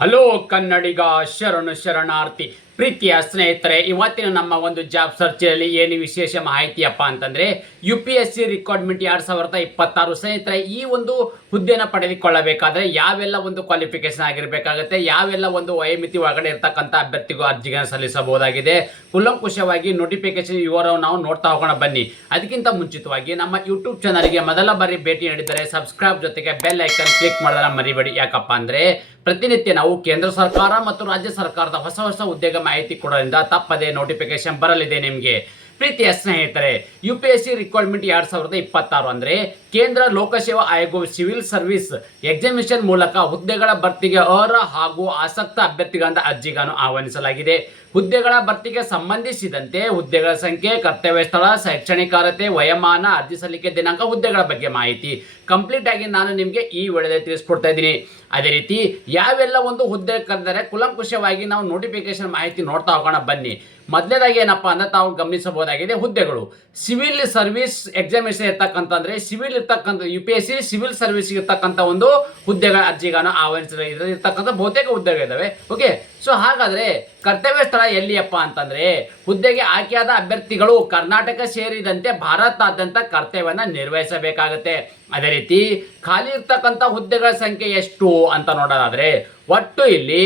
Hello ಕನ್ನಡಿಗ ಶರಣು ಶರಣಾರ್ಥಿ ಪ್ರೀತಿಯ ಸ್ನೇಹಿತರೆ, ಇವತ್ತಿನ ನಮ್ಮ ಒಂದು ಜಾಬ್ ಸರ್ಚಲ್ಲಿ ಏನು ವಿಶೇಷ ಮಾಹಿತಿಯಪ್ಪ ಅಂತಂದರೆ UPSC ರಿಕ್ರೂಟ್ಮೆಂಟ್ 2026 ಸ್ನೇಹಿತರೆ. ಈ ಒಂದು ಹುದ್ದೆನ ಪಡೆದುಕೊಳ್ಳಬೇಕಾದ್ರೆ ಯಾವೆಲ್ಲ ಒಂದು ಕ್ವಾಲಿಫಿಕೇಶನ್ ಆಗಿರಬೇಕಾಗುತ್ತೆ, ಯಾವೆಲ್ಲ ಒಂದು ವಯೋಮಿತಿ ಒಳಗಡೆ ಇರ್ತಕ್ಕಂಥ ಅಭ್ಯರ್ಥಿಗೂ ಅರ್ಜಿಗಳನ್ನು ಸಲ್ಲಿಸಬಹುದಾಗಿದೆ, ಕೂಲಂಕುಷವಾಗಿ ನೋಟಿಫಿಕೇಶನ್ ವಿವರವನ್ನು ನಾವು ನೋಡ್ತಾ ಹೋಗೋಣ ಬನ್ನಿ. ಅದಕ್ಕಿಂತ ಮುಂಚಿತವಾಗಿ ನಮ್ಮ ಯೂಟ್ಯೂಬ್ ಚಾನಲ್ಗೆ ಮೊದಲ ಬಾರಿ ಭೇಟಿ ನೀಡಿದರೆ ಸಬ್ಸ್ಕ್ರೈಬ್ ಜೊತೆಗೆ ಬೆಲ್ ಐಕನ್ ಕ್ಲಿಕ್ ಮಾಡೋದನ್ನ ಮರಿಬೇಡಿ. ಯಾಕಪ್ಪ ಅಂದರೆ ಪ್ರತಿನಿತ್ಯ ನಾವು ಕೇಂದ್ರ ಸರ್ಕಾರ ಮತ್ತು ರಾಜ್ಯ ಸರ್ಕಾರದ ಹೊಸ ಹೊಸ ಹುದ್ದೆಗೆ ಮಾಹಿತಿ ಕೊಡೋದ್ರಿಂದ ತಪ್ಪದೆ ನೋಟಿಫಿಕೇಶನ್ ಬರಲಿದೆ ನಿಮಗೆ. ಪ್ರೀತಿಯ ಸ್ನೇಹಿತರೆ, UPSC ರಿಕ್ರೂಟ್ಮೆಂಟ್ 2026 ಅಂದರೆ ಕೇಂದ್ರ ಲೋಕಸೇವಾ ಆಯೋಗವು ಸಿವಿಲ್ ಸರ್ವಿಸ್ ಎಕ್ಸಾಮಿನೇಷನ್ ಮೂಲಕ ಹುದ್ದೆಗಳ ಭರ್ತಿಗೆ ಅರ್ಹ ಹಾಗೂ ಆಸಕ್ತ ಅಭ್ಯರ್ಥಿಗಳಿಂದ ಅರ್ಜಿಗಳನ್ನು ಆಹ್ವಾನಿಸಲಾಗಿದೆ. ಹುದ್ದೆಗಳ ಭರ್ತಿಗೆ ಸಂಬಂಧಿಸಿದಂತೆ ಹುದ್ದೆಗಳ ಸಂಖ್ಯೆ, ಕರ್ತವ್ಯ ಸ್ಥಳ, ಶೈಕ್ಷಣಿಕ ಅರ್ಹತೆ, ವಯೋಮಾನ, ಅರ್ಜಿ ಸಲ್ಲಿಕೆ ದಿನಾಂಕ, ಹುದ್ದೆಗಳ ಬಗ್ಗೆ ಮಾಹಿತಿ ಕಂಪ್ಲೀಟ್ ಆಗಿ ನಾನು ನಿಮಗೆ ಈ ವಿಡಿಯೋದಲ್ಲಿ ತಿಳಿಸ್ಕೊಡ್ತಾ ಇದ್ದೀನಿ. ಅದೇ ರೀತಿ ಯಾವೆಲ್ಲ ಒಂದು ಹುದ್ದೆ ಕರೆದರೆ ಕುಲಂಕುಷವಾಗಿ ನಾವು ನೋಟಿಫಿಕೇಶನ್ ಮಾಹಿತಿ ನೋಡ್ತಾ ಹೋಗೋಣ ಬನ್ನಿ. ಮೊದಲನೇದಾಗಿ ಏನಪ್ಪಾ ಅಂದ್ರೆ ತಾವು ಗಮನಿಸಬಹುದಾಗಿದೆ, ಹುದ್ದೆಗಳು ಸಿವಿಲ್ ಸರ್ವಿಸ್ ಎಕ್ಸಾಮಿನೇಷನ್ ಇರ್ತಕ್ಕಂತಂದ್ರೆ ಸಿವಿಲ್ ಇರ್ತಕ್ಕಂಥ UPSC ಸಿವಿಲ್ ಸರ್ವಿಸ್ ಇರ್ತಕ್ಕಂಥ ಒಂದು ಹುದ್ದೆಗಳ ಅರ್ಜಿಗಳನ್ನು ಆಹ್ವಾನಿಸಿರ್ತಕ್ಕಂಥ ಬಹುತೇಕ ಹುದ್ದೆಗಳಿದ್ದಾವೆ. ಓಕೆ, ಸೊ ಹಾಗಾದ್ರೆ ಕರ್ತವ್ಯ ಸ್ಥಳ ಎಲ್ಲಿಯಪ್ಪ ಅಂತಂದ್ರೆ ಹುದ್ದೆಗೆ ಆಯ್ಕೆಯಾದ ಅಭ್ಯರ್ಥಿಗಳು ಕರ್ನಾಟಕ ಸೇರಿದಂತೆ ಭಾರತಾದ್ಯಂತ ಕರ್ತವ್ಯವನ್ನು ನಿರ್ವಹಿಸಬೇಕಾಗುತ್ತೆ. ಅದೇ ರೀತಿ ಖಾಲಿ ಇರ್ತಕ್ಕಂಥ ಹುದ್ದೆಗಳ ಸಂಖ್ಯೆ ಎಷ್ಟು ಅಂತ ನೋಡೋದಾದ್ರೆ ಒಟ್ಟು ಇಲ್ಲಿ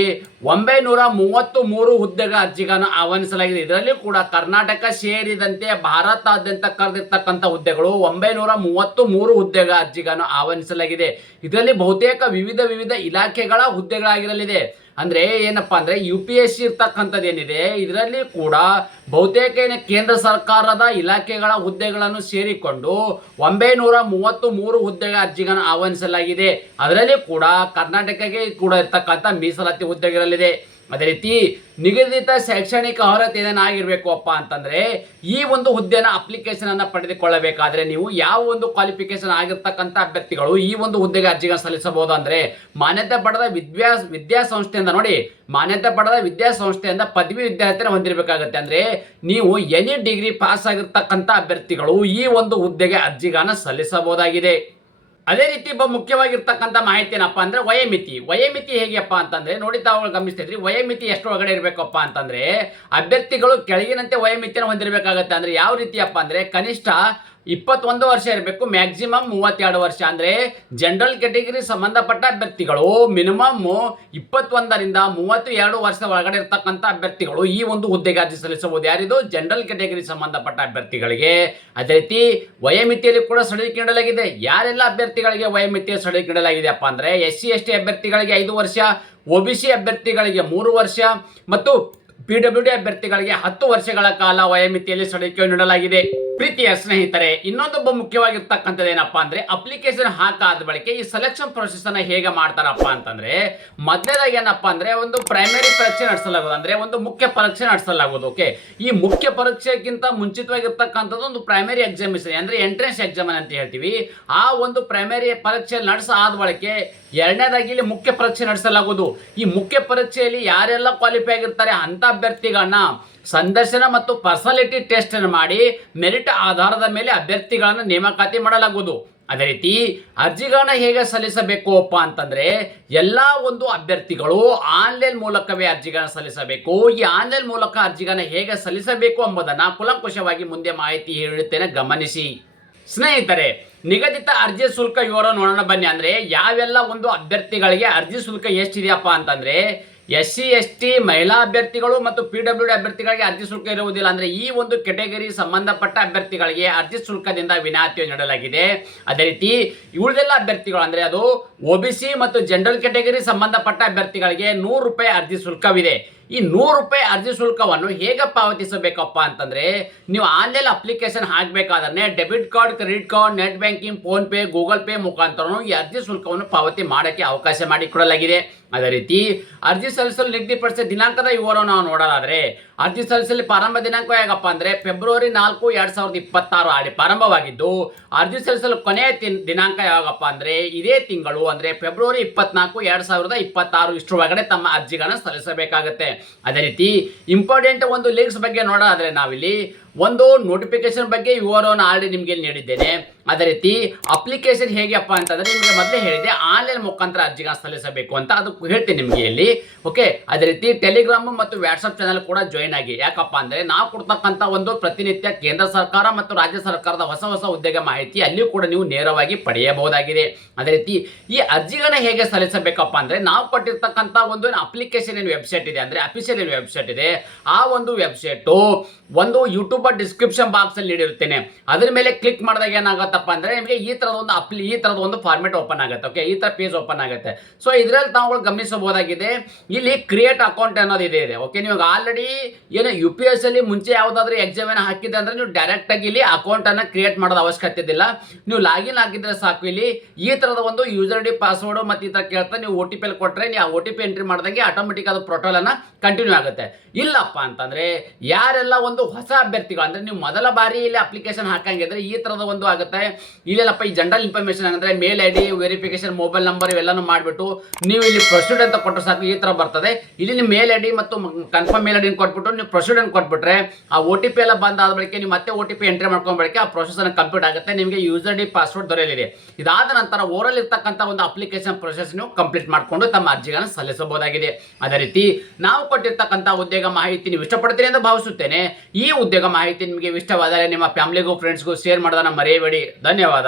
933 ಹುದ್ದೆಗಳ ಅರ್ಜಿಗಳನ್ನು ಆಹ್ವಾನಿಸಲಾಗಿದೆ. ಇದರಲ್ಲಿ ಕೂಡ ಕರ್ನಾಟಕ ಸೇರಿದಂತೆ ಭಾರತಾದ್ಯಂತ ಕರೆದಿರ್ತಕ್ಕಂಥ ಹುದ್ದೆಗಳು 933 ಹುದ್ದೆಗಳ ಅರ್ಜಿಗಳನ್ನು ಆಹ್ವಾನಿಸಲಾಗಿದೆ. ಇದರಲ್ಲಿ ಬಹುತೇಕ ವಿವಿಧ ಇಲಾಖೆಗಳ ಹುದ್ದೆಗಳಾಗಿರಲಿದೆ. ಅಂದ್ರೆ ಏನಪ್ಪಾ ಅಂದ್ರೆ UPSC ಇರ್ತಕ್ಕಂಥದ್ದು ಏನಿದೆ ಇದರಲ್ಲಿ ಕೂಡ ಬಹುತೇಕ ಕೇಂದ್ರ ಸರ್ಕಾರದ ಇಲಾಖೆಗಳ ಹುದ್ದೆಗಳನ್ನು ಸೇರಿಕೊಂಡು 933 ಹುದ್ದೆಗಳ ಅರ್ಜಿಗಳನ್ನು ಆಹ್ವಾನಿಸಲಾಗಿದೆ. ಅದರಲ್ಲಿ ಕೂಡ ಕರ್ನಾಟಕಕ್ಕೆ ಕೂಡ ಇರ್ತಕ್ಕಂಥ ಮೀಸಲಾತಿ ಹುದ್ದೆಗಳಿರಲಿದೆ. ಅದೇ ರೀತಿ ನಿಗದಿತ ಶೈಕ್ಷಣಿಕ ಅರ್ಹತೆ ಏನಾಗಿರ್ಬೇಕು ಅಪ್ಪ ಅಂತಂದ್ರೆ ಈ ಒಂದು ಹುದ್ದೆನ ಅಪ್ಲಿಕೇಶನ್ ಅನ್ನ ಪಡೆದುಕೊಳ್ಳಬೇಕಾದ್ರೆ ನೀವು ಯಾವ ಒಂದು ಕ್ವಾಲಿಫಿಕೇಶನ್ ಆಗಿರ್ತಕ್ಕಂಥ ಅಭ್ಯರ್ಥಿಗಳು ಈ ಒಂದು ಹುದ್ದೆಗೆ ಅರ್ಜಿಗಳನ್ನು ಸಲ್ಲಿಸಬಹುದು ಅಂದ್ರೆ ಮಾನ್ಯತೆ ಪಡೆದ ವಿದ್ಯಾಸಂಸ್ಥೆಯಿಂದ ನೋಡಿ, ಮಾನ್ಯತೆ ಪಡೆದ ವಿದ್ಯಾಸಂಸ್ಥೆಯಿಂದ ಪದವಿ ವಿದ್ಯಾರ್ಥಿನ ಹೊಂದಿರಬೇಕಾಗುತ್ತೆ. ಅಂದ್ರೆ ನೀವು ಎನಿ ಡಿಗ್ರಿ ಪಾಸ್ ಆಗಿರ್ತಕ್ಕಂಥ ಅಭ್ಯರ್ಥಿಗಳು ಈ ಒಂದು ಹುದ್ದೆಗೆ ಅರ್ಜಿಗಳನ್ನು ಸಲ್ಲಿಸಬಹುದಾಗಿದೆ. ಅದೇ ರೀತಿ ಮುಖ್ಯವಾಗಿರ್ತಕ್ಕಂಥ ಮಾಹಿತಿ ಏನಪ್ಪ ಅಂದ್ರೆ ವಯೋಮಿತಿ ಹೇಗೆಪ್ಪ ಅಂತಂದ್ರೆ ನೋಡಿ, ತಾವು ಗಮನಿಸ್ತಿದ್ರಿ ವಯೋಮಿತಿ ಎಷ್ಟು ಒಳಗಡೆ ಇರಬೇಕಪ್ಪ ಅಂತಂದ್ರೆ ಅಭ್ಯರ್ಥಿಗಳು ಕೆಳಗಿನಂತೆ ವಯೋಮಿತಿಯನ್ನು ಹೊಂದಿರಬೇಕಾಗತ್ತೆ. ಅಂದ್ರೆ ಯಾವ ರೀತಿಯಪ್ಪ ಅಂದ್ರೆ ಕನಿಷ್ಠ 21 ವರ್ಷ ಇರಬೇಕು, ಮ್ಯಾಕ್ಸಿಮಮ್ 32 ವರ್ಷ. ಅಂದ್ರೆ ಜನರಲ್ ಕ್ಯಾಟಗರಿ ಸಂಬಂಧಪಟ್ಟ ಅಭ್ಯರ್ಥಿಗಳು ಮಿನಿಮಮ್ 21ರಿಂದ 32 ವರ್ಷದ ಒಳಗಡೆ ಇರ್ತಕ್ಕಂಥ ಅಭ್ಯರ್ಥಿಗಳು ಈ ಒಂದು ಹುದ್ದೆಗೆ ಅರ್ಜಿ ಸಲ್ಲಿಸಬಹುದು. ಯಾರಿದು? ಜನರಲ್ ಕ್ಯಾಟಗರಿ ಸಂಬಂಧಪಟ್ಟ ಅಭ್ಯರ್ಥಿಗಳಿಗೆ. ಅದೇ ರೀತಿ ವಯೋಮಿತಿಯಲ್ಲಿ ಕೂಡ ಸಡಿಲಿಕೆ ನೀಡಲಾಗಿದೆ. ಯಾರೆಲ್ಲ ಅಭ್ಯರ್ಥಿಗಳಿಗೆ ವಯೋಮಿತಿಯ ಸಡಿಲಿಕೆ ನೀಡಲಾಗಿದೆಯಪ್ಪ ಅಂದ್ರೆ SC ST ಅಭ್ಯರ್ಥಿಗಳಿಗೆ 5 ವರ್ಷ, OBC ಅಭ್ಯರ್ಥಿಗಳಿಗೆ 3 ವರ್ಷ ಮತ್ತು PWD ಅಭ್ಯರ್ಥಿಗಳಿಗೆ 10 ವರ್ಷಗಳ ಕಾಲ ವಯೋಮಿತಿಯಲ್ಲಿ ಸಡಿಲಿಕೆ ನೀಡಲಾಗಿದೆ. ಪ್ರೀತಿಯ ಸ್ನೇಹಿತರೆ, ಇನ್ನೊಂದು ಮುಖ್ಯವಾಗಿರ್ತಕ್ಕಂಥದ್ದು ಏನಪ್ಪಾ ಅಂದ್ರೆ ಅಪ್ಲಿಕೇಶನ್ ಹಾಕಾದ ಬಳಿಕ ಈ ಸೆಲೆಕ್ಷನ್ ಪ್ರೊಸೆಸ್ ಅನ್ನ ಹೇಗೆ ಮಾಡ್ತಾರಪ್ಪ ಅಂತಂದ್ರೆ ಮೊದಲನೇದಾಗಿ ಏನಪ್ಪಾ ಅಂದ್ರೆ ಒಂದು ಪ್ರೈಮರಿ ಪರೀಕ್ಷೆ ನಡೆಸಲಾಗುವುದು, ಅಂದ್ರೆ ಒಂದು ಮುಖ್ಯ ಪರೀಕ್ಷೆ ನಡೆಸಲಾಗುವುದು. ಓಕೆ, ಈ ಮುಖ್ಯ ಪರೀಕ್ಷೆಗಿಂತ ಮುಂಚಿತವಾಗಿರ್ತಕ್ಕಂಥದ್ದು ಒಂದು ಪ್ರೈಮರಿ ಎಕ್ಸಾಮಿನೇಷನ್ ಅಂದ್ರೆ ಎಂಟ್ರೆನ್ಸ್ ಎಕ್ಸಾಮ್ ಅಂತ ಹೇಳ್ತೀವಿ. ಆ ಒಂದು ಪ್ರೈಮರಿ ಪರೀಕ್ಷೆ ನಡೆಸಾದ ಬಳಿಕ ಎರಡನೇದಾಗಿ ಇಲ್ಲಿ ಮುಖ್ಯ ಪರೀಕ್ಷೆ ನಡೆಸಲಾಗುವುದು. ಈ ಮುಖ್ಯ ಪರೀಕ್ಷೆಯಲ್ಲಿ ಯಾರೆಲ್ಲ ಕ್ವಾಲಿಫೈ ಆಗಿರ್ತಾರೆ ಅಂತ ಅಭ್ಯರ್ಥಿಗಳನ್ನ ಸಂದರ್ಶನ ಮತ್ತು ಪರ್ಸನಾಲಿಟಿ ಟೆಸ್ಟ್ ಅನ್ನು ಮಾಡಿ ಮೆರಿಟ್ ಆಧಾರದ ಮೇಲೆ ಅಭ್ಯರ್ಥಿಗಳನ್ನು ನೇಮಕಾತಿ ಮಾಡಲಾಗುವುದು. ಅದೇ ರೀತಿ ಅರ್ಜಿಗಳನ್ನ ಹೇಗೆ ಸಲ್ಲಿಸಬೇಕು ಅಪ್ಪ ಅಂತಂದ್ರೆ ಎಲ್ಲಾ ಒಂದು ಅಭ್ಯರ್ಥಿಗಳು ಆನ್ಲೈನ್ ಮೂಲಕವೇ ಅರ್ಜಿಗಳನ್ನ ಸಲ್ಲಿಸಬೇಕು. ಈ ಆನ್ಲೈನ್ ಮೂಲಕ ಅರ್ಜಿಗಳನ್ನ ಹೇಗೆ ಸಲ್ಲಿಸಬೇಕು ಎಂಬುದನ್ನ ಕೂಲಂಕುಷವಾಗಿ ಮುಂದೆ ಮಾಹಿತಿ ಹೇಳುತ್ತೇನೆ, ಗಮನಿಸಿ. ಸ್ನೇಹಿತರೆ, ನಿಗದಿತ ಅರ್ಜಿ ಶುಲ್ಕ ವಿವರ ನೋಡೋಣ ಬನ್ನಿ. ಅಂದ್ರೆ ಯಾವೆಲ್ಲ ಒಂದು ಅಭ್ಯರ್ಥಿಗಳಿಗೆ ಅರ್ಜಿ ಶುಲ್ಕ ಎಷ್ಟಿದೆಯಪ್ಪ ಅಂತಂದ್ರೆ SC ST ಮಹಿಳಾ ಅಭ್ಯರ್ಥಿಗಳು ಮತ್ತು PWD ಅಭ್ಯರ್ಥಿಗಳಿಗೆ ಅರ್ಜಿ ಶುಲ್ಕ ಇರುವುದಿಲ್ಲ. ಅಂದ್ರೆ ಈ ಒಂದು ಕೆಟಗರಿ ಸಂಬಂಧಪಟ್ಟ ಅಭ್ಯರ್ಥಿಗಳಿಗೆ ಅರ್ಜಿ ಶುಲ್ಕದಿಂದ ವಿನಾಯಿತಿ ನೀಡಲಾಗಿದೆ. ಅದೇ ರೀತಿ ಉಳಿದೆಲ್ಲ ಅಭ್ಯರ್ಥಿಗಳು ಅಂದ್ರೆ ಅದು OBC ಮತ್ತು ಜನರಲ್ ಕೆಟಗರಿ ಸಂಬಂಧಪಟ್ಟ ಅಭ್ಯರ್ಥಿಗಳಿಗೆ 100 ರೂಪಾಯಿ ಅರ್ಜಿ ಶುಲ್ಕವಿದೆ. ಈ 100 ರೂಪಾಯಿ ಅರ್ಜಿ ಶುಲ್ಕವನ್ನು ಹೇಗೆ ಪಾವತಿಸಬೇಕಪ್ಪ ಅಂತಂದ್ರೆ ನೀವು ಆನ್ಲೈನ್ ಅಪ್ಲಿಕೇಶನ್ ಹಾಕಬೇಕಾದ್ರೆ debit card, credit card, net banking, PhonePe, Google Pay ಮುಖಾಂತರ ಈ ಅರ್ಜಿ ಶುಲ್ಕವನ್ನು ಪಾವತಿ ಮಾಡೋಕ್ಕೆ ಅವಕಾಶ ಮಾಡಿಕೊಡಲಾಗಿದೆ. ಅದೇ ರೀತಿ ಅರ್ಜಿ ಸಲ್ಲಿಸಲು ನಿಗದಿಪಡಿಸಿದ ದಿನಾಂಕದ ವಿವರವನ್ನು ನಾವು ನೋಡೋದಾದ್ರೆ ಅರ್ಜಿ ಸಲ್ಲಿಸಲು ಪ್ರಾರಂಭ ದಿನಾಂಕ ಹೇಗಪ್ಪ ಅಂದ್ರೆ ಫೆಬ್ರವರಿ 4, 2026 ಪ್ರಾರಂಭವಾಗಿದ್ದು ಅರ್ಜಿ ಸಲ್ಲಿಸಲು ಕೊನೆಯ ದಿನಾಂಕ ಯಾವಾಗಪ್ಪ ಅಂದ್ರೆ ಇದೇ ತಿಂಗಳು ಅಂದ್ರೆ ಫೆಬ್ರವರಿ 24, 2026 ಇಷ್ಟರೊಳಗಡೆ ತಮ್ಮ ಅರ್ಜಿಗಳನ್ನು ಸಲ್ಲಿಸಬೇಕಾಗುತ್ತೆ. ಅದೇ ರೀತಿ ಇಂಪಾರ್ಟೆಂಟ್ ಒಂದು ಲಿಂಕ್ಸ್ ಬಗ್ಗೆ ನೋಡೋದಾದ್ರೆ ನಾವಿಲ್ಲಿ ಒಂದು ನೋಟಿಫಿಕೇಶನ್ ಬಗ್ಗೆ ವಿವರವನ್ನು ಆಲ್ರೆಡಿ ನಿಮಗೆ ನೀಡಿದ್ದೇನೆ. ಅದೇ ರೀತಿ ಅಪ್ಲಿಕೇಶನ್ ಹೇಗೆಪ್ಪ ಅಂತಂದ್ರೆ ನಿಮಗೆ ಮೊದಲೇ ಹೇಳಿದೆ, ಆನ್ಲೈನ್ ಮುಖಾಂತರ ಅರ್ಜಿಗಳನ್ನು ಸಲ್ಲಿಸಬೇಕು ಅಂತ, ಅದು ಹೇಳ್ತೀನಿ ನಿಮಗೆ ಇಲ್ಲಿ. ಓಕೆ, ಅದೇ ರೀತಿ ಟೆಲಿಗ್ರಾಮ್ ಮತ್ತು ವಾಟ್ಸ್ಆಪ್ ಚಾನಲ್ ಕೂಡ ಜಾಯಿನ್ ಆಗಿ. ಯಾಕಪ್ಪ ಅಂದ್ರೆ ನಾವು ಕೊಡ್ತಕ್ಕಂಥ ಒಂದು ಪ್ರತಿನಿತ್ಯ ಕೇಂದ್ರ ಸರ್ಕಾರ ಮತ್ತು ರಾಜ್ಯ ಸರ್ಕಾರದ ಹೊಸ ಹೊಸ ಉದ್ಯೋಗ ಮಾಹಿತಿ ಅಲ್ಲಿಯೂ ಕೂಡ ನೀವು ನೇರವಾಗಿ ಪಡೆಯಬಹುದಾಗಿದೆ. ಅದೇ ರೀತಿ ಈ ಅರ್ಜಿಗಳನ್ನ ಹೇಗೆ ಸಲ್ಲಿಸಬೇಕಪ್ಪ ಅಂದ್ರೆ ನಾವು ಕೊಟ್ಟಿರ್ತಕ್ಕಂಥ ಒಂದು ಅಪ್ಲಿಕೇಶನ್ ಏನು ವೆಬ್ಸೈಟ್ ಇದೆ, ಅಂದ್ರೆ ಅಫಿಷಿಯಲ್ ಏನು ವೆಬ್ಸೈಟ್ ಇದೆ, ಆ ಒಂದು ವೆಬ್ಸೈಟು ಒಂದು ಯೂಟ್ಯೂಬ್ ಡಿಸ್ಕ್ರಿಪ್ಷನ್ ಬಾಕ್ಸ್ ಅಲ್ಲಿ ನೀಡಿರುತ್ತೇನೆ. ಅದ್ರ ಮೇಲೆ ಕ್ಲಿಕ್ ಮಾಡಿದಾಗ ಏನಾಗುತ್ತಪ್ಪ ಅಂದ್ರೆ ನಿಮಗೆ ಈ ತರದ ಒಂದು ಫಾರ್ಮೆಟ್ ಓಪನ್ ಆಗುತ್ತೆ. ಓಕೆ, ಈ ತರ ಪೇಜ್ ಓಪನ್ ಆಗುತ್ತೆ. ಸೊ ಇದರಲ್ಲಿ ತಾವುಗಳು ಗಮನಿಸಬಹುದಾಗಿದೆ, ಇಲ್ಲಿ ಕ್ರಿಯೇಟ್ ಅಕೌಂಟ್ ಅನ್ನೋದು ಇದೆ. ಓಕೆ, ನೀವು ಆಲ್ರೆಡಿ ಏನು UPSC ಅಲ್ಲಿ ಮುಂಚೆ ಯಾವ್ದಾದ್ರು ಎಕ್ಸಾಮ್ ಅನ್ನು ಹಾಕಿದ್ರೆ ಅಂದ್ರೆ ನೀವು ಡೈರೆಕ್ಟ್ ಆಗಿ ಇಲ್ಲಿ ಅಕೌಂಟ್ ಅನ್ನ ಕ್ರಿಯೇಟ್ ಮಾಡೋದು ಅವಶ್ಯಕತೆ ಇಲ್ಲ. ನೀವು ಲಾಗಿನ್ ಆಗಿದ್ರೆ ಸಾಕು. ಇಲ್ಲಿ ಈ ತರದ ಒಂದು ಯೂಸರ್ ID ಪಾಸ್ವರ್ಡ್ ಮತ್ತೆ ಈ ತರ ಕೇಳ್ತಾ ನೀವು OTP ಕೊಟ್ರೆ ನೀವು ಆ OTP ಎಂಟ್ರಿ ಮಾಡಿದಂಗೆ ಆಟೋಮೆಟಿಕ್ ಅದು ಪ್ರೋಟೋಲ್ ಅನ್ನ ಕಂಟಿನ್ಯೂ ಆಗುತ್ತೆ. ಇಲ್ಲಪ್ಪ ಅಂತಂದ್ರೆ ಯಾರೆಲ್ಲ ಒಂದು ಹೊಸ ಅಭ್ಯರ್ಥಿಗಳು ಅಂದ್ರೆ ನೀವು ಮೊದಲ ಬಾರಿ ಇಲ್ಲಿ ಅಪ್ಲಿಕೇಶನ್ ಹಾಕಂಗಿದ್ರೆ ಈ ತರದ ಒಂದು ಆಗುತ್ತೆ. ಇಲ್ಲೆಲ್ಲಪ್ಪ ಈ ಜನರಲ್ ಇನ್ಫಾರ್ಮೇಶನ್ ಅಂದ್ರೆ ಮೇಲ್ ID, ವೆರಿಫಿಕೇಶನ್, ಮೊಬೈಲ್ ನಂಬರ್ ಇವೆಲ್ಲಾನು ಮಾಡಿಬಿಟ್ಟು ನೀವು ಇಲ್ಲಿ ಪ್ರೊಸೀಡ್ ಅಂತ ಕೊಟ್ಟರೆ ಸಾಕು, ಈ ತರ ಬರ್ತದೆ. ಇಲ್ಲಿ ನಿಮ್ಮ ಮೇಲ್ ID ಮತ್ತು ಕನ್ಫರ್ಮ್ ಮೇಲ್ ID ಕೊಟ್ಬಿಟ್ಟು ನೀವು ಪ್ರೊಸೀಡ್ ಅಂತ ಕೊಟ್ಬಿಟ್ರೆ ಆ OTP ಎಲ್ಲ ಬಂದಾದ ಬಳಿಕ ನೀವು ಮತ್ತೆ OTP ಎಂಟ್ರಿ ಮಾಡ್ಕೊಂಡ್ ಬಳಿಕ ಆ ಪ್ರೊಸೆಸ್ ಅನ್ನು ಕಂಪ್ಲೀಟ್ ಆಗುತ್ತೆ. ನಿಮಗೆ ಯೂಸರ್ ID ಪಾಸ್ವರ್ಡ್ ದೊರೆಯಲಿದೆ. ಇದಾದ ನಂತರ ಓರಲ್ ಇರ್ತಕ್ಕಂಥ ಒಂದು ಅಪ್ಲಿಕೇಶನ್ ಪ್ರೊಸೆಸ್ ನೀವು ಕಂಪ್ಲೀಟ್ ಮಾಡಿಕೊಂಡು ತಮ್ಮ ಅರ್ಜಿಗಳನ್ನು ಸಲ್ಲಿಸಬಹುದಾಗಿದೆ. ಅದೇ ರೀತಿ ನಾವು ಕೊಟ್ಟಿರ್ತಕ್ಕಂಥ ಉದ್ಯೋಗ ಮಾಹಿತಿ ನೀವು ಇಷ್ಟಪಡ್ತೀರಿ ಎಂದು ಭಾವಿಸುತ್ತೇನೆ. ಈ ಉದ್ಯೋಗ ಮಾಹಿತಿ ನಿಮಗೆ ಇಷ್ಟವಾದರೆ ನಿಮ್ಮ ಫ್ಯಾಮಿಲಿಗೂ ಫ್ರೆಂಡ್ಸ್ಗೂ ಶೇರ್ ಮಾಡೋದನ್ನ ಮರೆಯಬೇಡಿ. ಧನ್ಯವಾದ.